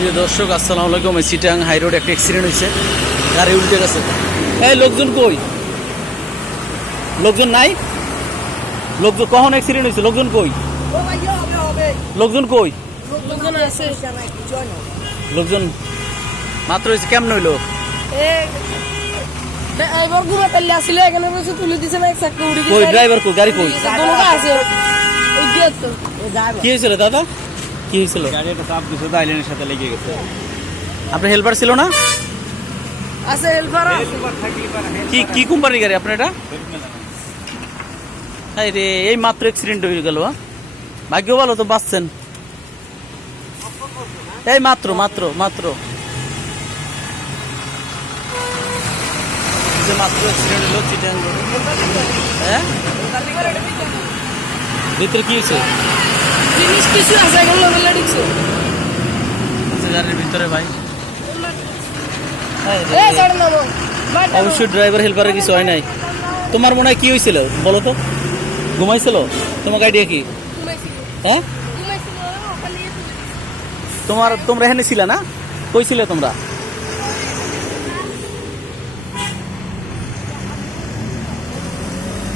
প্রিয় দর্শক আসসালামু আলাইকুম। চিটাং হাই রোড একটা অ্যাক্সিডেন্ট হয়েছে, গাড়ি উল্টে গেছে। এই লোকজন কই? লোকজন নাই? লোকজন কখন অ্যাক্সিডেন্ট হয়েছে? লোকজন কই? লোকজন কই? লোকজন মাত্র হয়েছে, কেমন হইলো? কই ড্রাইভার কই? গাড়ি কই? কি হয়েছিল দাদা? কি হয়েছিল? গাড়ি একটা চাপ দিছে, আইল্যান্ডের সাথে লেগে গেছে। আপনার হেল্পার ছিল না? আছে হেল্পার। কি কি কোম্পানির গাড়ি আপনার এটা? এই রে, এই মাত্র অ্যাক্সিডেন্ট হয়ে গেল। ভাগ্য ভালো তো বাঁচছেন। এই মাত্র মাত্র মাত্র যে মাত্র অ্যাক্সিডেন্ট হলো চিটাং। হ্যাঁ, ভিতরে কি হয়েছে? জিনিস কিছু আছে এগুলো মেলা দিছে। গাড়ির ভিতরে ভাই। এই ছাড় না বল। অবশ্যই ড্রাইভার হেল্পারের কিছু হয় নাই। তোমার মনে হয় কি হয়েছিল বলো তো? ঘুমাইছিল? তোমার আইডিয়া কি? হ্যাঁ, তোমরা এখানে ছিল না? কই ছিলে তোমরা?